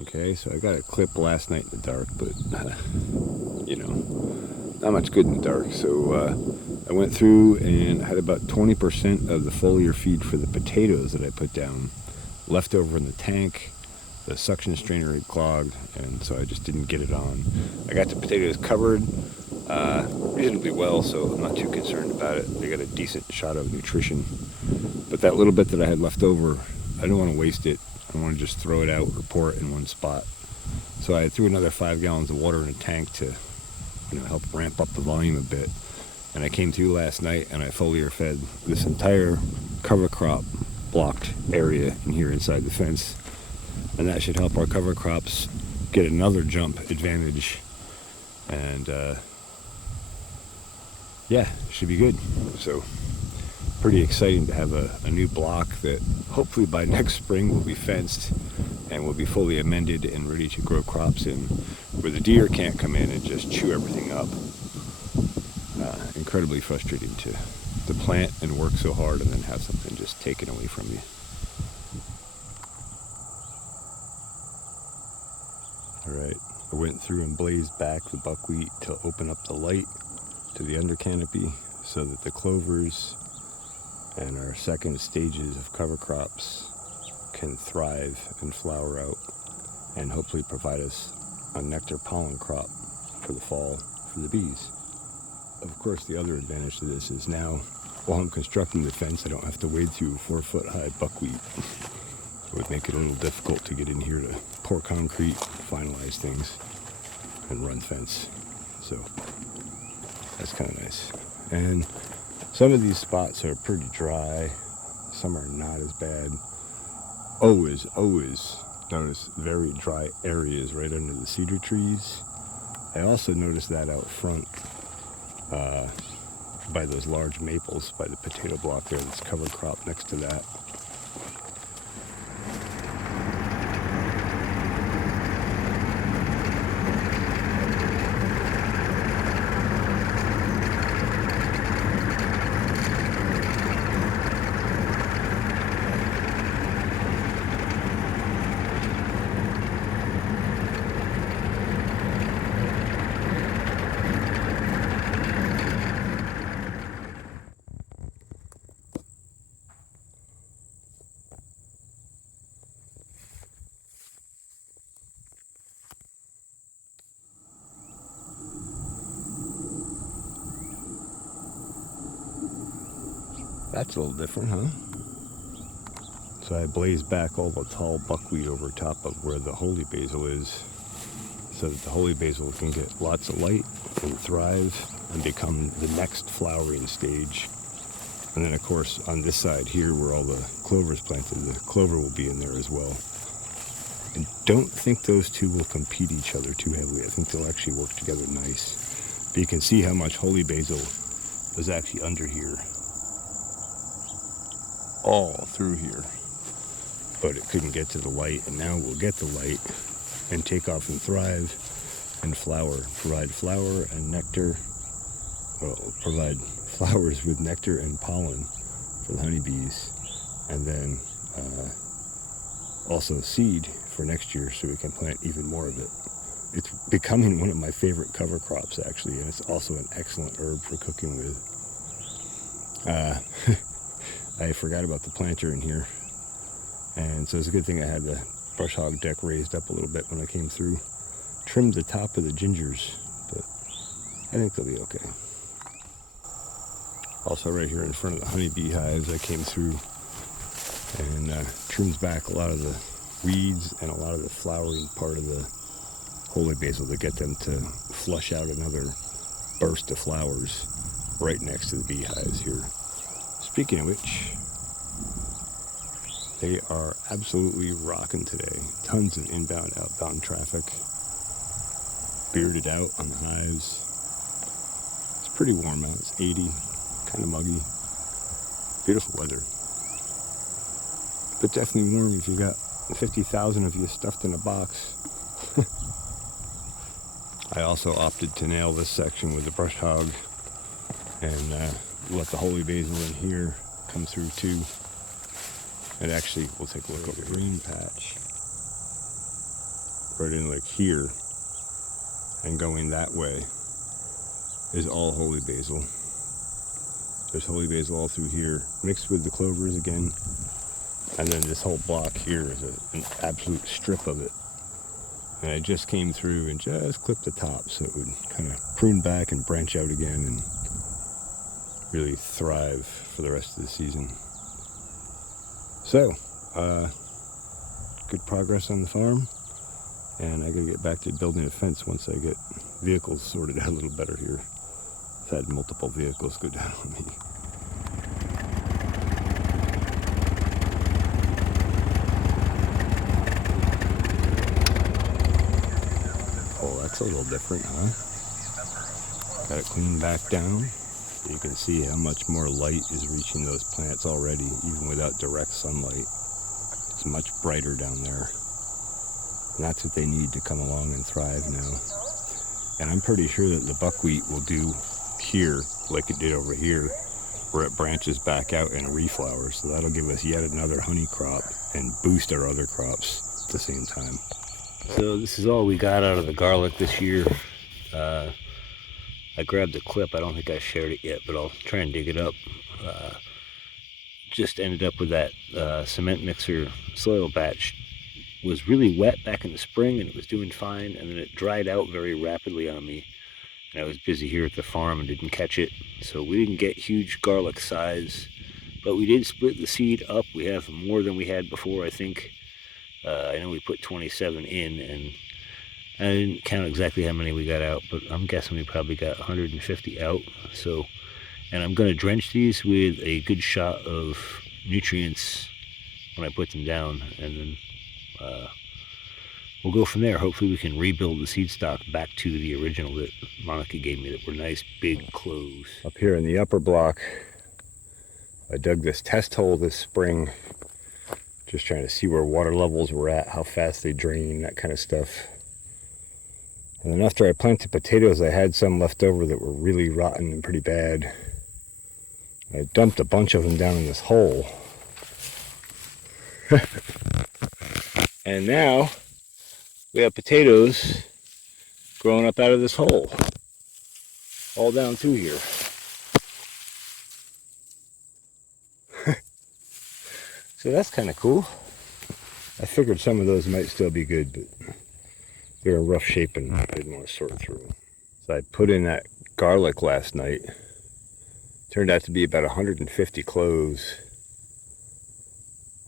Okay, so I got a clip last night in the dark, but you know, not much good in the dark. So I went through and had about 20% of the foliar feed for the potatoes that I put down left over in the tank. The suction strainer had clogged, and so I just didn't get it on. I got the potatoes covered reasonably well, so I'm not too concerned about it. They got a decent shot of nutrition. But that little bit that I had left over, I don't want to waste it. I want to just throw it out or pour it in one spot. So I threw another 5 gallons of water in a tank to, help ramp up the volume a bit. And I came through last night and I foliar fed this entire cover crop blocked area in here inside the fence. And that should help our cover crops get another jump advantage. And should be good. So pretty exciting to have a new block that hopefully by next spring will be fenced and will be fully amended and ready to grow crops in, where the deer can't come in and just chew everything up. Incredibly frustrating to plant and work so hard and then have something just taken away from you. Alright, I went through and blazed back the buckwheat to open up the light to the under canopy so that the clovers and our second stages of cover crops can thrive and flower out and hopefully provide us a nectar pollen crop for the fall for the bees. Of course, the other advantage to this is now, while I'm constructing the fence, I don't have to wade through 4-foot-high buckwheat. It would make it a little difficult to get in here to pour concrete, finalize things, and run fence. So that's kind of nice. And some of these spots are pretty dry. Some are not as bad. Always notice very dry areas right under the cedar trees. I also noticed that out front by those large maples, by the potato block there, that's cover crop next to that. That's a little different, huh? So I blazed back all the tall buckwheat over top of where the holy basil is so that the holy basil can get lots of light and thrive and become the next flowering stage. And then, of course, on this side here where all the clover's planted, the clover will be in there as well. I don't think those two will compete each other too heavily. I think they'll actually work together nice. But you can see how much holy basil was actually under here. All through here, but it couldn't get to the light, and now we'll get the light and take off and thrive and provide flower and nectar. Well, provide flowers with nectar and pollen for the honeybees, and then also seed for next year so we can plant even more of it. It's becoming one of my favorite cover crops, actually, and it's also an excellent herb for cooking with. I forgot about the planter in here, and so it's a good thing I had the brush hog deck raised up a little bit when I came through. Trimmed the top of the gingers, but I think they'll be okay. Also right here in front of the honeybee hives, I came through and trimmed back a lot of the weeds and a lot of the flowering part of the holy basil to get them to flush out another burst of flowers right next to the beehives here. Speaking of which, they are absolutely rocking today. Tons of inbound, outbound traffic. Bearded out on the hives. It's pretty warm out. It's 80, kind of muggy. Beautiful weather. But definitely warm if you've got 50,000 of you stuffed in a box. I also opted to nail this section with the brush hog and let the holy basil in here come through too. And actually, we'll take a look at the green patch. right in like here and going that way is all holy basil. There's holy basil all through here, mixed with the clovers again. And then this whole block here is an absolute strip of it. And I just came through and just clipped the top so it would kind of prune back and branch out again and really thrive for the rest of the season. So, good progress on the farm. And I gotta get back to building a fence once I get vehicles sorted out a little better here. I've had multiple vehicles go down on me. Oh, that's a little different, huh? Got it cleaned back down. You can see how much more light is reaching those plants already, even without direct sunlight. It's much brighter down there. And that's what they need to come along and thrive now. And I'm pretty sure that the buckwheat will do here like it did over here, where it branches back out and reflowers. So that'll give us yet another honey crop and boost our other crops at the same time. So this is all we got out of the garlic this year. I grabbed a clip. I don't think I shared it yet, but I'll try and dig it up. Just ended up with that cement mixer soil batch. Was really wet back in the spring and it was doing fine, and then it dried out very rapidly on me. And I was busy here at the farm and didn't catch it. So we didn't get huge garlic size, but we did split the seed up. We have more than we had before, I think. I know we put 27 in, and I didn't count exactly how many we got out, but I'm guessing we probably got 150 out. So, and I'm going to drench these with a good shot of nutrients when I put them down, and then we'll go from there. Hopefully we can rebuild the seed stock back to the original that Monica gave me, that were nice big cloves. Up here in the upper block, I dug this test hole this spring, just trying to see where water levels were at, how fast they drain, that kind of stuff. And then after I planted potatoes, I had some left over that were really rotten and pretty bad. I dumped a bunch of them down in this hole. And now we have potatoes growing up out of this hole, all down through here. So that's kind of cool. I figured some of those might still be good, but they're in rough shape and I didn't want to sort through them. So I put in that garlic last night. Turned out to be about 150 cloves.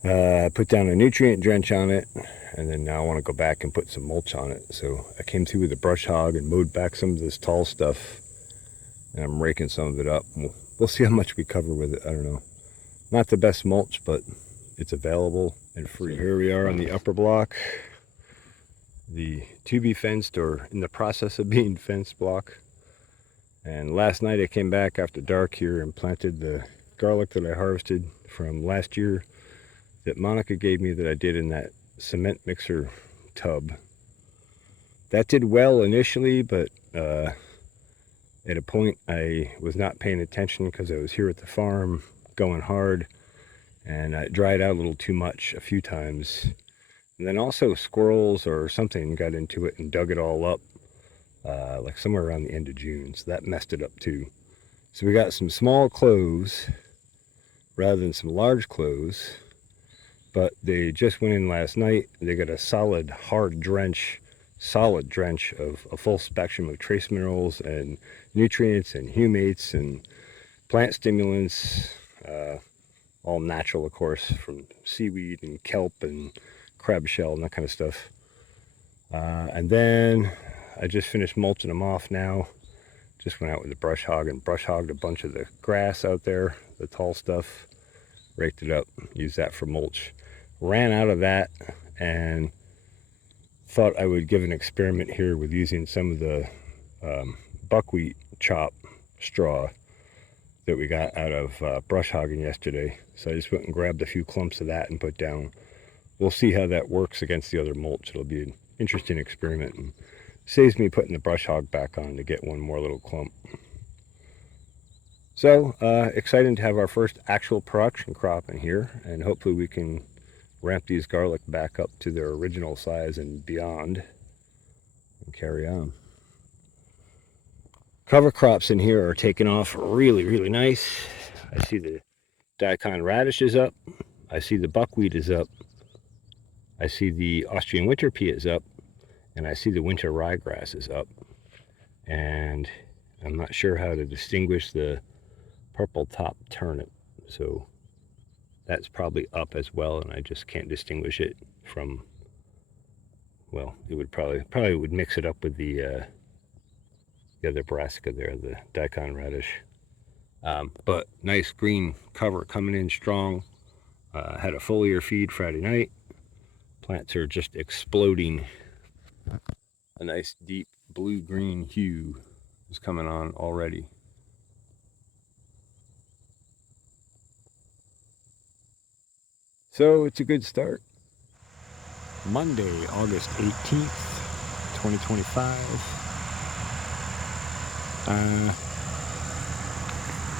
I put down a nutrient drench on it, and then now I want to go back and put some mulch on it. So I came through with a brush hog and mowed back some of this tall stuff, and I'm raking some of it up. We'll see how much we cover with it. I don't know. Not the best mulch, but it's available and free. So here we are on the upper block, the to be fenced or in the process of being fenced block. And last night I came back after dark here and planted the garlic that I harvested from last year that Monica gave me, that I did in that cement mixer tub. That did well initially, but at a point I was not paying attention because I was here at the farm going hard, and it dried out a little too much a few times. And then also squirrels or something got into it and dug it all up, like somewhere around the end of June. So that messed it up too. So we got some small cloves rather than some large cloves, but they just went in last night. They got a solid drench of a full spectrum of trace minerals and nutrients and humates and plant stimulants, all natural, of course, from seaweed and kelp and crab shell and that kind of stuff. And then I just finished mulching them off now. Just went out with a brush hog and brush hogged a bunch of the grass out there, the tall stuff, raked it up, used that for mulch. Ran out of that and thought I would give an experiment here with using some of the buckwheat chop straw that we got out of brush hogging yesterday. So I just went and grabbed a few clumps of that and put down. We'll see how that works against the other mulch. It'll be an interesting experiment, and saves me putting the brush hog back on to get one more little clump. So excited to have our first actual production crop in here, and hopefully we can ramp these garlic back up to their original size and beyond. and carry on. Cover crops in here are taking off really, really nice. I see the daikon radish is up. I see the buckwheat is up. I see the Austrian winter pea is up. And I see the winter ryegrass is up. And I'm not sure how to distinguish the purple top turnip. So that's probably up as well, and I just can't distinguish it from, well, it would probably would mix it up with the other brassica there, the daikon radish. But nice green cover coming in strong. Had a foliar feed Friday night. Plants are just exploding. A nice deep blue-green hue is coming on already. So it's a good start. Monday, August 18th, 2025.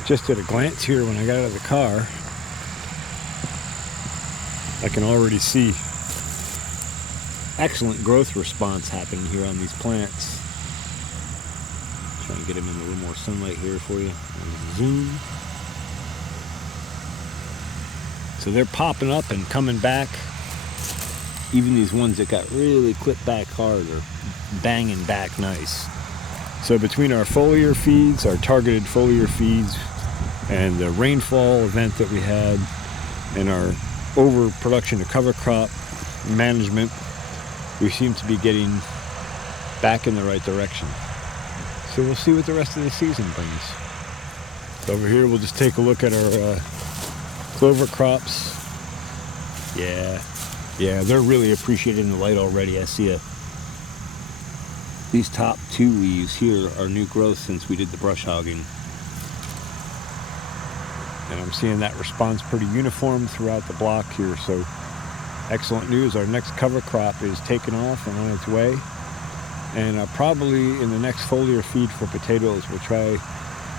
Just at a glance here when I got out of the car, I can already see excellent growth response happening here on these plants. Try and get them in a little more sunlight here for you. Zoom. So they're popping up and coming back. Even these ones that got really clipped back hard are banging back nice. So between our foliar feeds, our targeted foliar feeds, and the rainfall event that we had, and our overproduction of cover crop management, we seem to be getting back in the right direction. So we'll see what the rest of the season brings. So over here, we'll just take a look at our clover crops. Yeah, they're really appreciating the light already. I see these top two leaves here are new growth since we did the brush hogging. And I'm seeing that response pretty uniform throughout the block here. So excellent news. Our next cover crop is taking off and on its way. And probably in the next foliar feed for potatoes, we'll try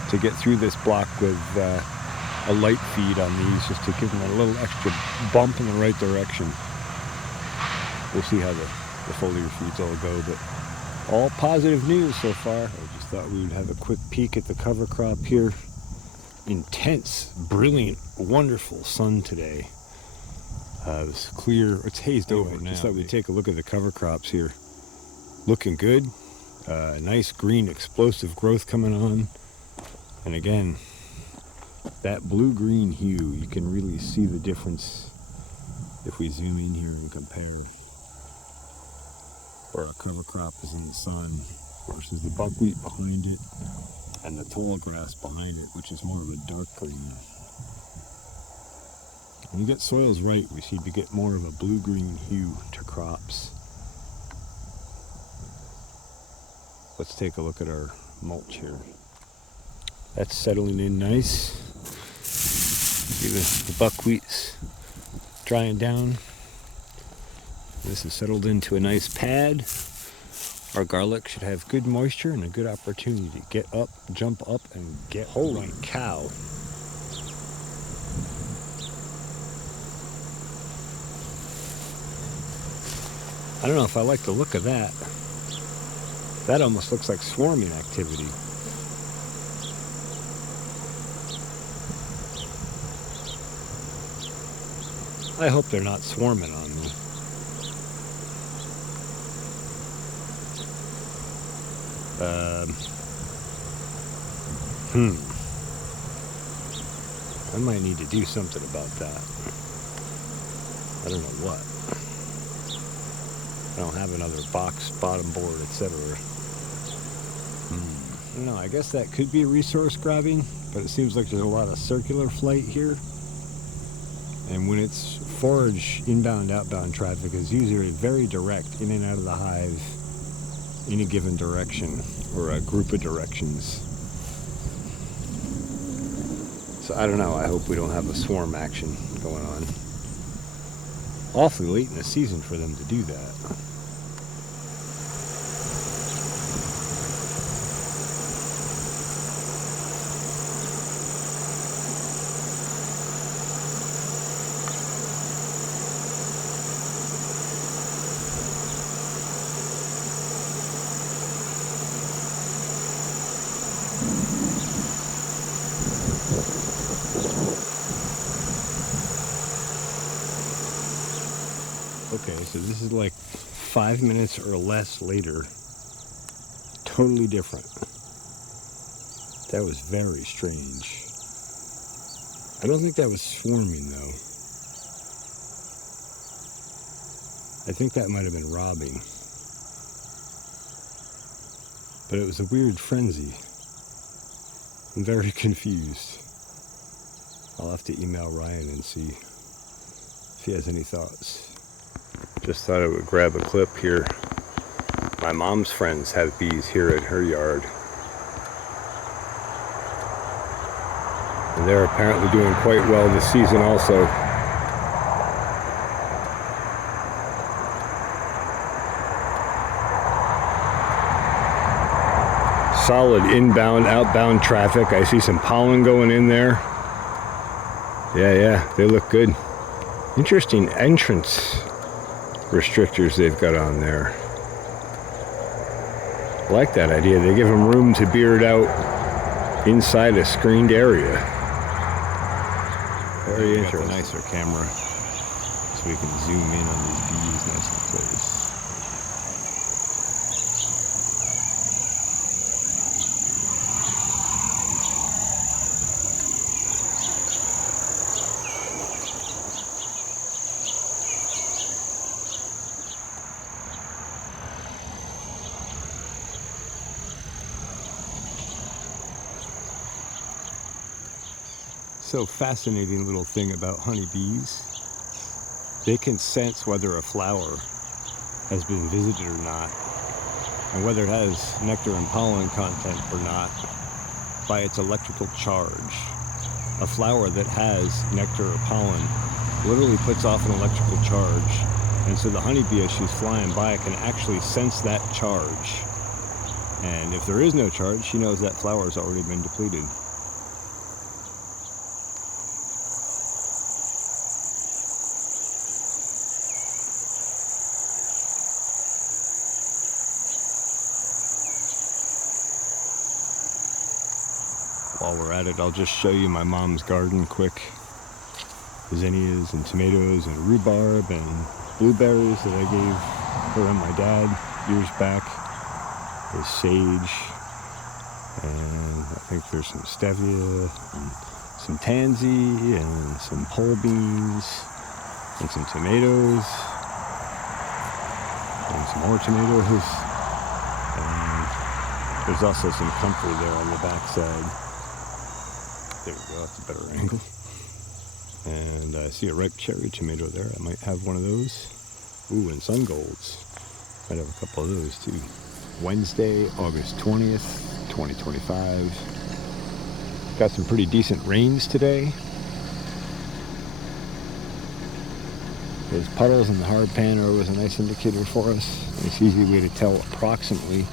to get through this block with a light feed on these, just to give them a little extra bump in the right direction. We'll see how the foliar feeds all go, but all positive news so far. I just thought we would have a quick peek at the cover crop here. Intense, brilliant, wonderful sun today. It's clear, it's hazed over now. Just thought we'd take a look at the cover crops here. Looking good. Nice green explosive growth coming on. And again, that blue-green hue, you can really see the difference if we zoom in here and compare where our cover crop is in the sun versus the buckwheat behind it and the tall grass behind it, which is more of a dark green. When you get soils right, we seem to get more of a blue-green hue to crops. Let's take a look at our mulch here. That's settling in nice. See the buckwheat's drying down. This is settled into a nice pad. Our garlic should have good moisture and a good opportunity to get up, jump up, and get. Holy cow. I don't know if I like the look of that. That almost looks like swarming activity. I hope they're not swarming on me. I might need to do something about that. I don't know what. I don't have another box, bottom board, etc. I don't know, I guess that could be resource grabbing, but it seems like there's a lot of circular flight here. And when it's forage inbound, outbound traffic is usually very direct in and out of the hive in a given direction or a group of directions. So I don't know, I hope we don't have a swarm action going on. Awfully late in the season for them to do that. Okay, so this is like 5 minutes or less later. Totally different. That was very strange. I don't think that was swarming though. I think that might have been robbing. But it was a weird frenzy. I'm very confused. I'll have to email Ryan and see if he has any thoughts. Just thought I would grab a clip here. My mom's friends have bees here at her yard. And they're apparently doing quite well this season also. Solid inbound, outbound traffic. I see some pollen going in there. Yeah, they look good. Interesting entrance restrictors they've got on there. I like that idea. They give them room to beard out inside a screened area. Very interesting. Got the nicer camera so we can zoom in on these bees nice and close. So fascinating little thing about honeybees. They can sense whether a flower has been visited or not, and whether it has nectar and pollen content or not, by its electrical charge. A flower that has nectar or pollen literally puts off an electrical charge, and so the honeybee, as she's flying by, can actually sense that charge. And if there is no charge, she knows that flower has already been depleted. While we're at it, I'll just show you my mom's garden quick. Zinnias and tomatoes and rhubarb and blueberries that I gave her and my dad years back. There's sage, and I think there's some stevia, and some tansy, and some pole beans, and some tomatoes, and some more tomatoes. And there's also some comfrey there on the back side. There we go, that's a better angle. And I see a ripe cherry tomato there. I might have one of those. Ooh, and sun golds. Might have a couple of those too. Wednesday, August 20th, 2025. Got some pretty decent rains today. Those puddles in the hard pan are always a nice indicator for us. It's an easy way to tell approximately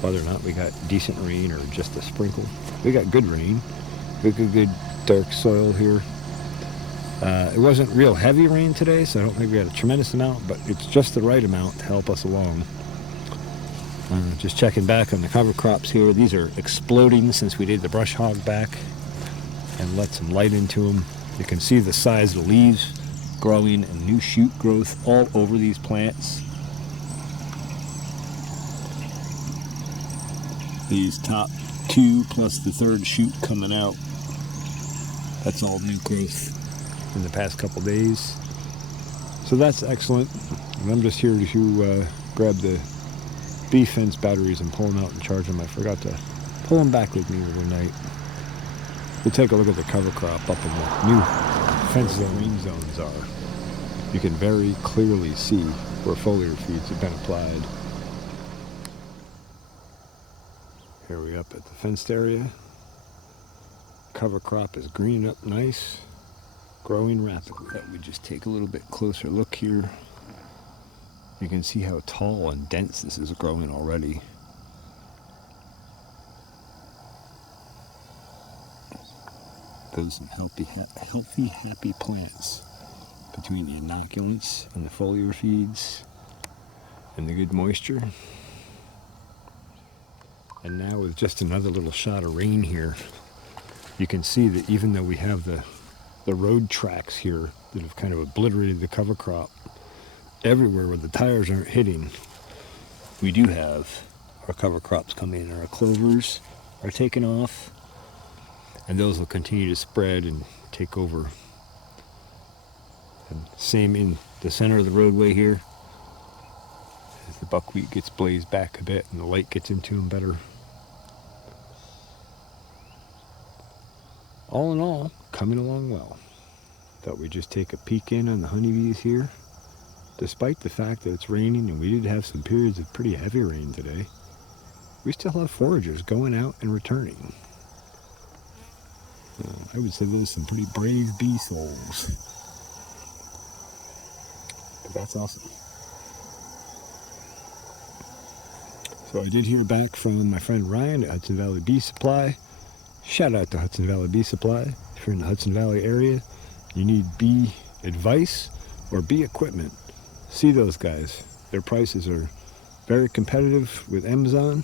whether or not we got decent rain or just a sprinkle. We got good rain. We got good dark soil here. It wasn't real heavy rain today, so I don't think we had a tremendous amount, but it's just the right amount to help us along. Just checking back on the cover crops here. These are exploding since we did the brush hog back and let some light into them. You can see the size of the leaves growing and new shoot growth all over these plants. These top two plus the third shoot coming out. That's all new growth in the past couple days. So that's excellent. And I'm just here to grab the bee fence batteries and pull them out and charge them. I forgot to pull them back with me overnight. We'll take a look at the cover crop up in the new fence green zones are. You can very clearly see where foliar feeds have been applied. Here we up at the fenced area. Cover crop is greening up nice, growing rapidly. Thought we'd just take a little bit closer look here. You can see how tall and dense this is growing already. Those some healthy, happy plants between the inoculants and the foliar feeds and the good moisture. And now with just another little shot of rain here, you can see that even though we have the road tracks here that have kind of obliterated the cover crop. Everywhere where the tires aren't hitting, we do have our cover crops coming in. Our clovers are taking off, and those will continue to spread and take over. And same in the center of the roadway here. As the buckwheat gets blazed back a bit and the light gets into them better. All in all, coming along well. Thought we'd just take a peek in on the honeybees here. Despite the fact that it's raining, and we did have some periods of pretty heavy rain today, we still have foragers going out and returning. I would say those are some pretty brave bee souls. But that's awesome. So I did hear back from my friend Ryan at Hudson Valley Bee Supply. Shout out to Hudson Valley Bee Supply. If you're in the Hudson Valley area, you need bee advice or bee equipment, see those guys. Their prices are very competitive with Amazon,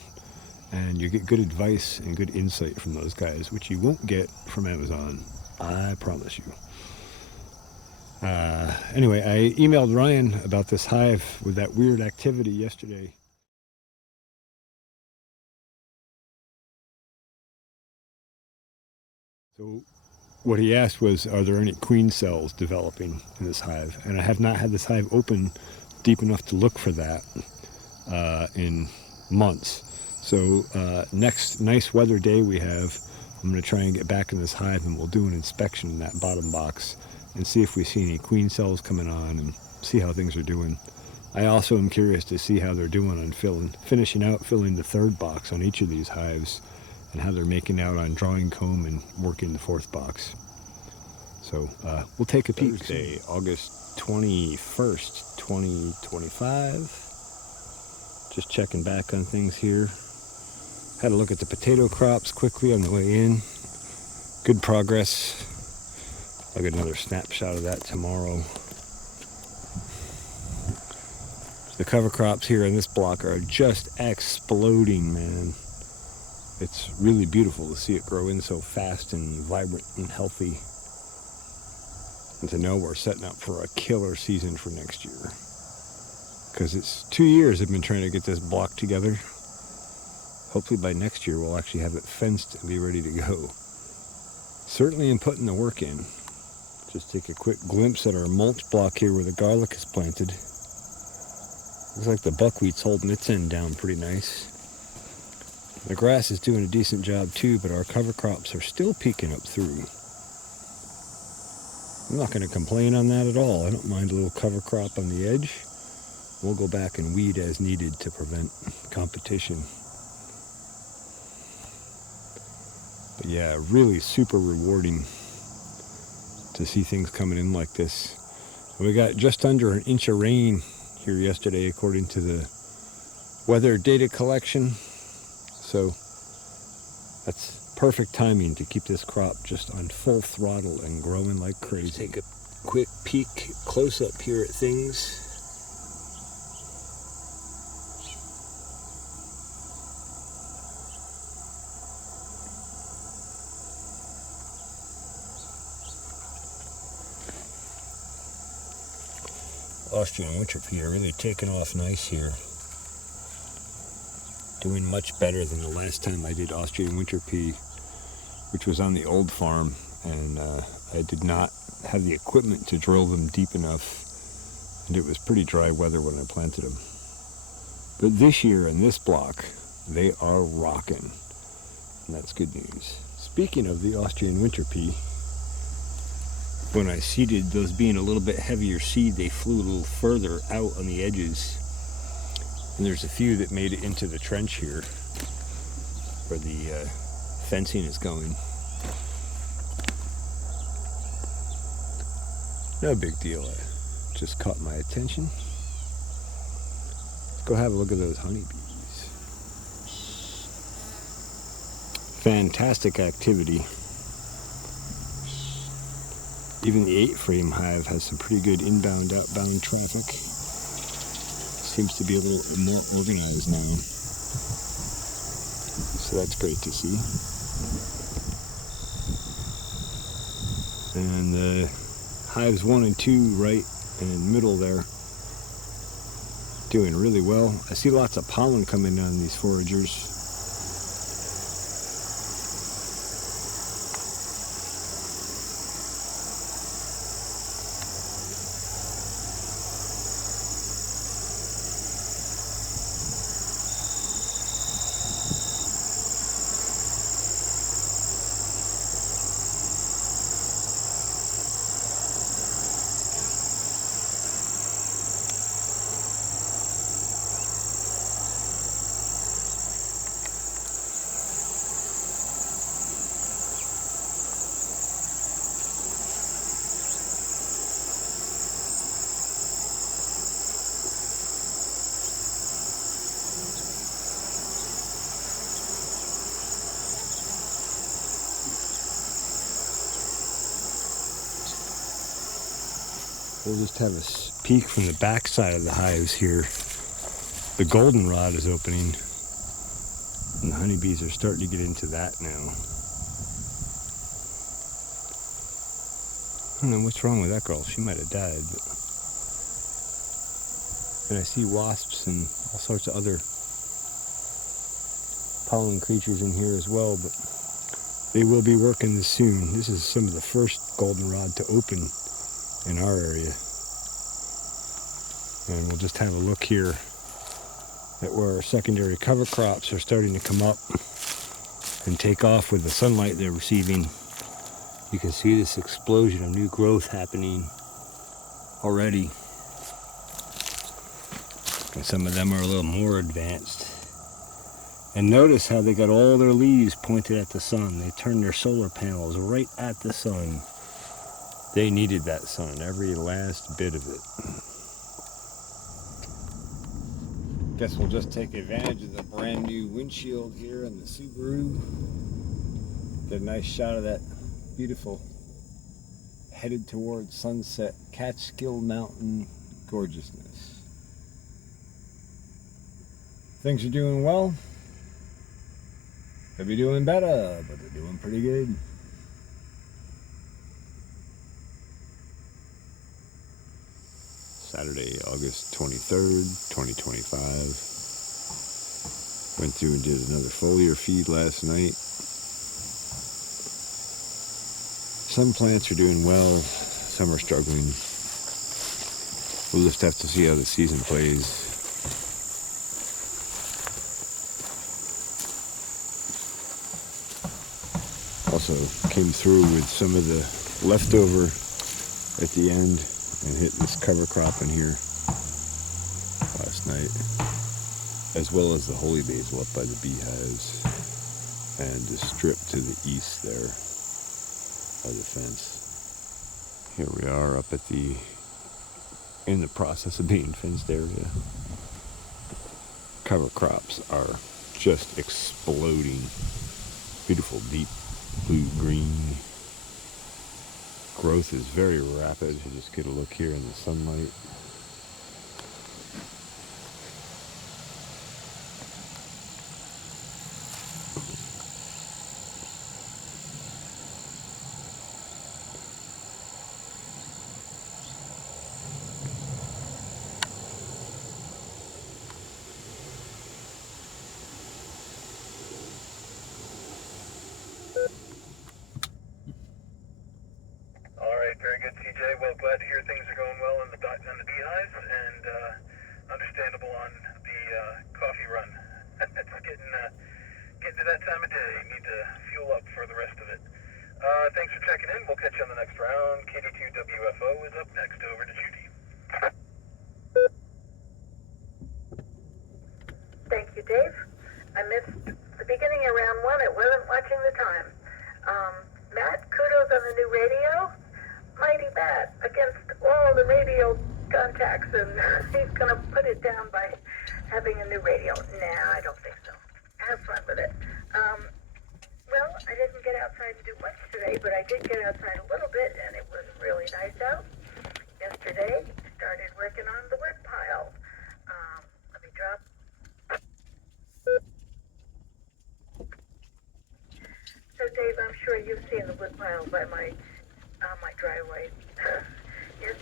and you get good advice and good insight from those guys, which you won't get from Amazon, I promise you. Anyway, I emailed Ryan about this hive with that weird activity yesterday. So what he asked was, are there any queen cells developing in this hive? And I have not had this hive open deep enough to look for that in months. So next nice weather day we have, I'm going to try and get back in this hive, and we'll do an inspection in that bottom box and see if we see any queen cells coming on and see how things are doing. I also am curious to see how they're doing on filling the third box on each of these hives, and how they're making out on drawing comb and working the fourth box. So we'll take a peek. Thursday, August 21st, 2025. Just checking back on things here. Had a look at the potato crops quickly on the way in. Good progress. I'll get another snapshot of that tomorrow. The cover crops here in this block are just exploding, man. It's really beautiful to see it grow in so fast and vibrant and healthy. And to know we're setting up for a killer season for next year. Because it's 2 years I've been trying to get this block together. Hopefully by next year we'll actually have it fenced and be ready to go. Certainly am putting the work in. Just take a quick glimpse at our mulch block here where the garlic is planted. Looks like the buckwheat's holding its end down pretty nice. The grass is doing a decent job too, but our cover crops are still peeking up through. I'm not going to complain on that at all. I don't mind a little cover crop on the edge. We'll go back and weed as needed to prevent competition. But yeah, really super rewarding to see things coming in like this. We got just under an inch of rain here yesterday according to the weather data collection. So that's perfect timing to keep this crop just on full throttle and growing like crazy. Let's take a quick peek close up here at things. Austrian winter pea are really taking off nice here. Doing much better than the last time I did Austrian winter pea, which was on the old farm, and I did not have the equipment to drill them deep enough, and it was pretty dry weather when I planted them. But this year in this block, they are rocking, and that's good news. Speaking of the Austrian winter pea, when I seeded those being a little bit heavier seed, they flew a little further out on the edges. And there's a few that made it into the trench here where the fencing is going. No big deal. It just caught my attention. Let's go have a look at those honeybees. Fantastic activity. Even the 8-frame hive has some pretty good inbound, outbound traffic. Seems to be a little more organized now. So that's great to see. And the hives 1 and 2 right and in the middle there, doing really well. I see lots of pollen coming on these foragers. We'll just have a peek from the back side of the hives here. The goldenrod is opening, and the honeybees are starting to get into that now. I don't know what's wrong with that girl. She might have died. But... And I see wasps and all sorts of other pollen creatures in here as well, but they will be working this soon. This is some of the first goldenrod to open in our area. And we'll just have a look here at where our secondary cover crops are starting to come up and take off with the sunlight they're receiving. You can see this explosion of new growth happening already. And some of them are a little more advanced. And notice how they got all their leaves pointed at the sun. They turned their solar panels right at the sun. They needed that sun, every last bit of it. Guess we'll just take advantage of the brand new windshield here in the Subaru. Get a nice shot of that beautiful, headed towards sunset, Catskill Mountain gorgeousness. Things are doing well. Could be doing better, but they're doing pretty good. Saturday, August 23rd, 2025. Went through and did another foliar feed last night. Some plants are doing well, some are struggling. We'll just have to see how the season plays. Also came through with some of the leftover at the end and hit this cover crop in here last night, as well as the holy basil up by the beehives and the strip to the east there by the fence. Here we are up at in the process of being fenced area. Cover crops are just exploding. Beautiful deep blue green. Growth is very rapid. You just get a look here in the sunlight. Very good, TJ. Well, glad to hear things are going well in the beehives, and understandable on the coffee run. It's getting to that time of day. Need to fuel up for the rest of it. Thanks for checking in. We'll catch you on the next round. KD2WFO is up next. Over to Judy. Thank you, Dave. I missed the beginning of round one. I wasn't watching the time. Matt, kudos on the new radio. Mighty bad against all the radio contacts, and he's going to put it down by having a new radio. Nah, I don't think so. Have fun with it. Well, I didn't get outside and do much today, but I did get outside a little bit, and it was really nice out. Yesterday, started working on the wood pile. Let me drop. So, Dave, I'm sure you've seen the wood pile by my driveway.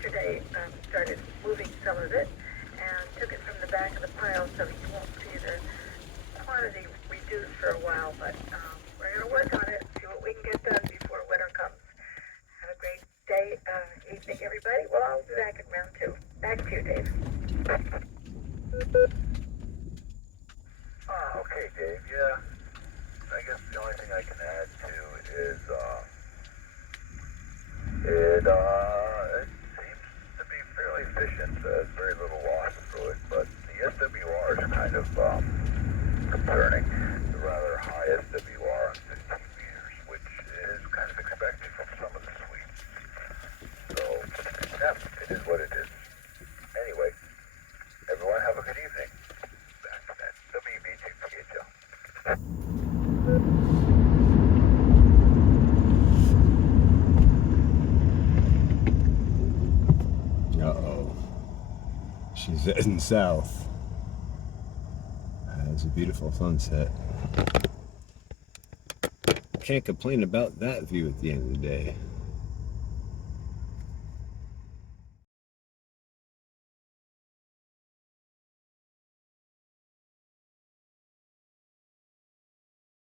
yesterday started moving some of it and took it from the back of the pile, so you won't see the quantity reduced for a while, but we're going to work on it, see what we can get done before winter comes. Have a great day, evening, everybody. Well, I'll be back in round 2. Back to you, Dave. Okay, Dave, yeah. I guess the only thing I can add to is, it seems to be fairly efficient. There's very little loss through it, but the SWR is kind of, concerning. The rather high SWR on 15 meters, which is kind of expected from some of the suites. So, yeah, it is what it is. Anyway, everyone have a good evening. Back from that WB2PHL. Uh-oh. She's heading south. It's a beautiful sunset. Can't complain about that view at the end of the day.